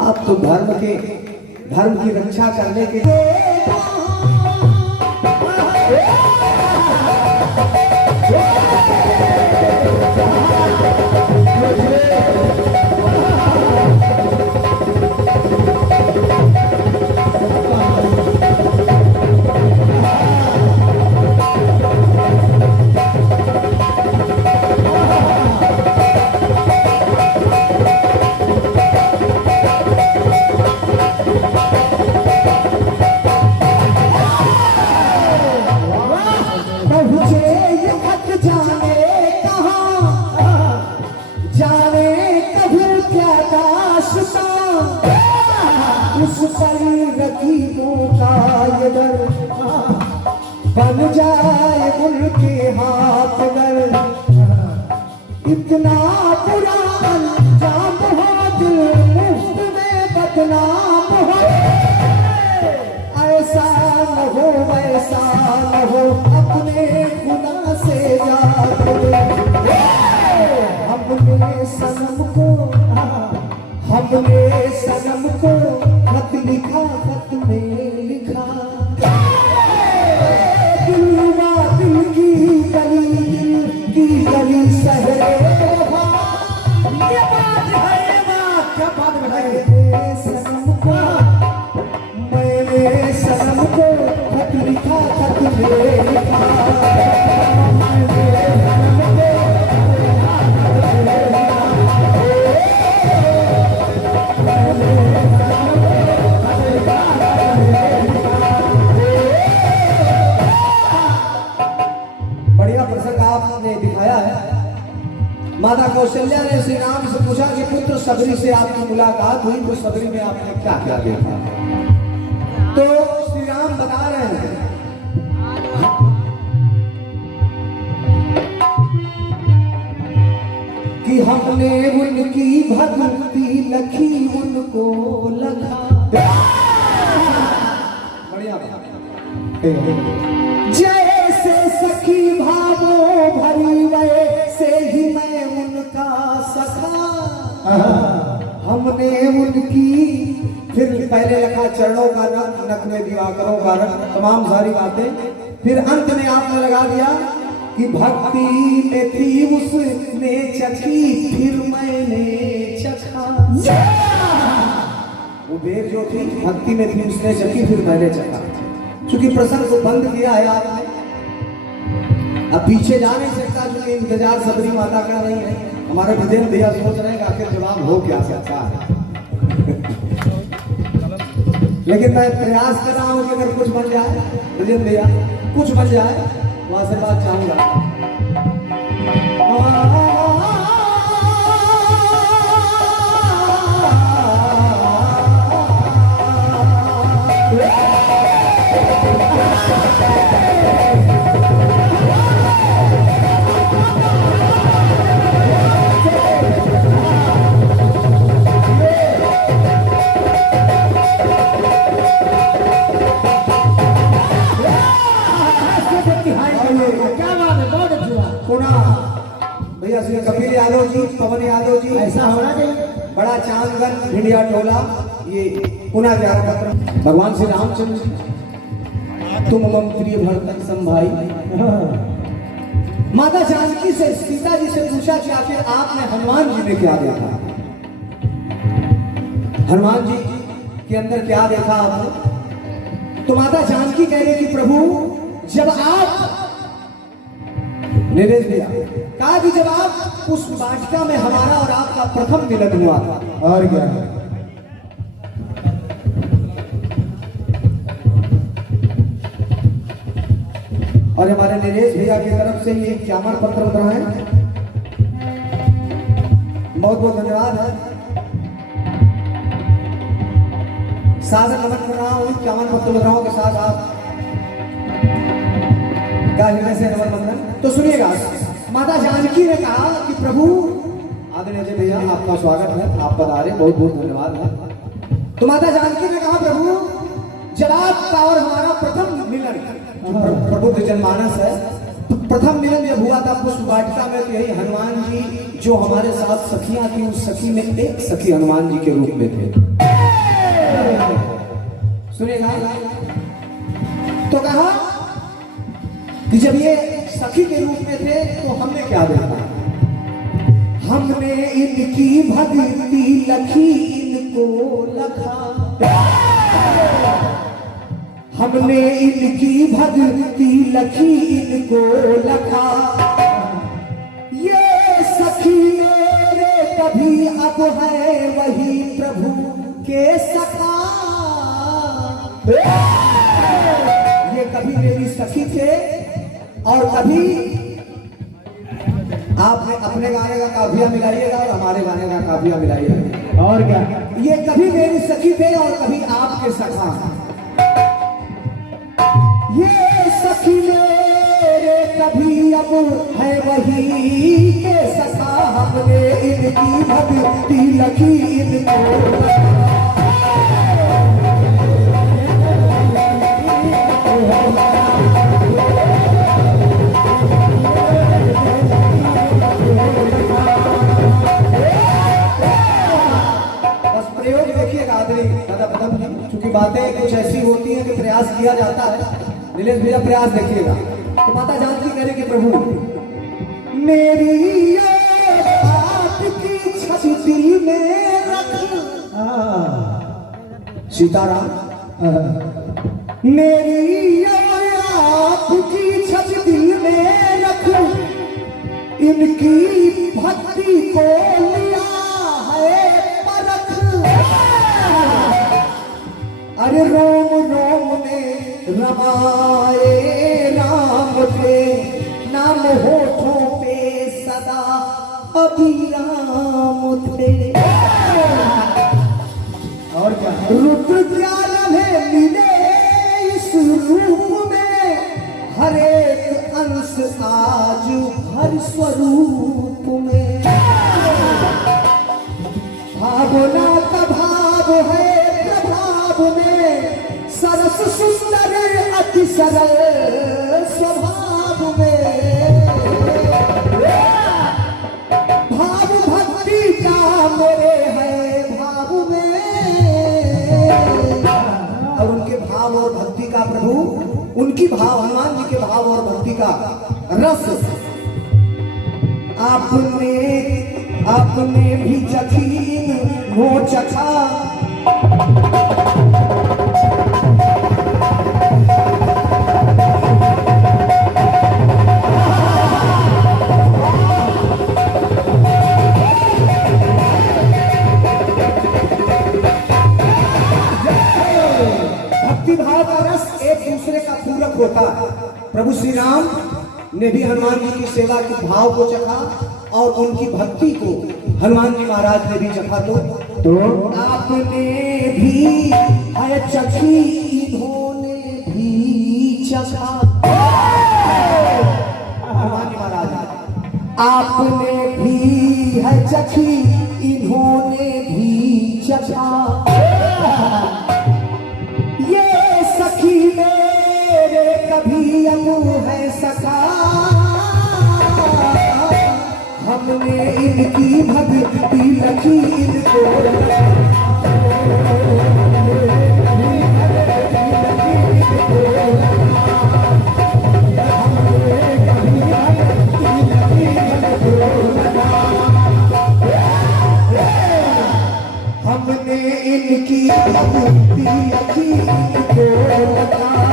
आप तो धर्म की रक्षा करने के बन जाए उनके हाथ पर इतना बुरा अंजाम हो दिल मुफ्त में बदनाम हो ऐसा न हो वैसा न हो अपने खुदा से याद हमने सनम को खत लिखा खत में लिखा गली शहरे मैंने सनम को खत लिखा खत में लिखा बढ़िया प्रसंग आपने दिखाया है। माता कौशल्या ने श्री राम से पूछा कि पुत्र सबरी से आपकी मुलाकात हुई तो सबरी में आपने क्या क्या देखा? तो श्री राम बता रहे हैं कि हमने उनकी भक्ति लखी उनको लखा। बढ़िया जैसे सखी भावो भरी वैसे ही मैं उनका सखा। हमने उनकी फिर पहले लिखा चरणों का नख नख में दिवाकरों का रंग तमाम सारी बातें फिर अंत में आपने लगा दिया कि भक्ति में थी उसने चखी फिर मैंने चखा। वो बेर जो थी भक्ति में थी उसने चखी फिर मैंने चखा। चूंकि प्रसंग को बंद किया है आपने अब पीछे जा नहीं सकता क्योंकि इंतजार सबरी माता कर रही है। हमारे विजय भैया सोच रहे हैं कि आखिर जवाब हो क्या सकता है लेकिन मैं प्रयास कर रहा हूं कि अगर कुछ बन जाए विजय भैया कुछ बन जाए वहां से बात चाहूंगा। भैया श्री कपिल यादव जी पवन यादव जी ऐसा होना चाहिए। बड़ा चांदगंज भिंडिया टोला ये पुनः 11 पत्र भगवान श्री रामचंद्र जी तुम मम प्रिय भरतन संभाई। माता जानकी से सीता जी से पूछा कि आखिर आपने हनुमान जी में क्या देखा? हनुमान जी के अंदर क्या देखा आपने? तो माता जानकी कह रही कि प्रभु जब आप नीरज भैया कहा कि जब आप उस वाटिका में हमारा और आपका प्रथम मिलन हुआ था और क्या और हमारे नरेश भैया की तरफ से ये ज्ञापन पत्र उतरा है। बहुत बहुत धन्यवाद है। सादर नमन कर रहा हूँ ज्ञापन पत्र उतराओं के साथ आप हृदय से नमन बंधन। तो सुनिएगा माता जानकी ने कहा कि प्रभु आदरणीय भैया आपका स्वागत है, आप पधारे, बहुत बहुत धन्यवाद है। तो माता जानकी ने कहा प्रभु जब आपका और हमारा प्रथम मिलन, प्रभु के जनमानस है, तो प्रथम मिलन जब हुआ था पुष्प वाटिका में, तो यही हनुमान जी जो हमारे साथ सखियां थी, उस सखी में एक सखी हनुमान जी के रूप में थे। सुनेगा तो कहा कि जब ये सखी के रूप में थे तो हमने क्या देखा, हमने इनकी भक्ति लखी इनको लखा, हमने इनकी भक्ति लखी इनको लखा, ये सखी मेरे कभी अब है वही प्रभु के सखा, ये कभी मेरी सखी थे और कभी आप अपने गाने का काफिया मिलाइएगा और हमारे गाने का काफिया मिलाइएगा, और क्या, ये कभी मेरी सखी थे और कभी आपके सखा, ये सखी मेरे कभी अब है वही के सखा, हमने इनकी भक्ति लखी इनको चूंकि बातें कुछ ऐसी होती हैं कि प्रयास किया जाता है। नीलेश भैया प्रयास देखिएगा। तो माता जानकी कह रही कि प्रभु मेरी आपकी छवि दिल में रख, सीताराम मेरी आपकी छवि दिल में रख, इनकी भक्ति को लिया है परख, अरे रोम रोम में रमाए राम के नाम होठों पे सदा अभिराम थे, और क्या रुद्र ज्ञान में मिले इस रूप में, हर एक अंश आज हर स्वरूप में, भावना का भाव है में, सरस सुंदर अति सरल स्वभाव में, भाव भक्ति का मेरे है भाव में, और उनके भाव और भक्ति का प्रभु, उनकी भाव हनुमान जी के भाव और भक्ति का रस आपने भी चखी हो चखा, होता है। प्रभु श्री राम ने भी हनुमान जी की सेवा के भाव को चखा और उनकी भक्ति को हनुमान जी महाराज ने भी चखा, तो आपने भी है चखी, इन्होंने भी चखा, हनुमान जी महाराज आपने भी है चखी, इन्होंने भी चखा, ये सखी मेरे कभी अब है सखा, हमने इनकी भक्ति लखी इनको, हमने इनकी भक्ति लखी इनको लगा।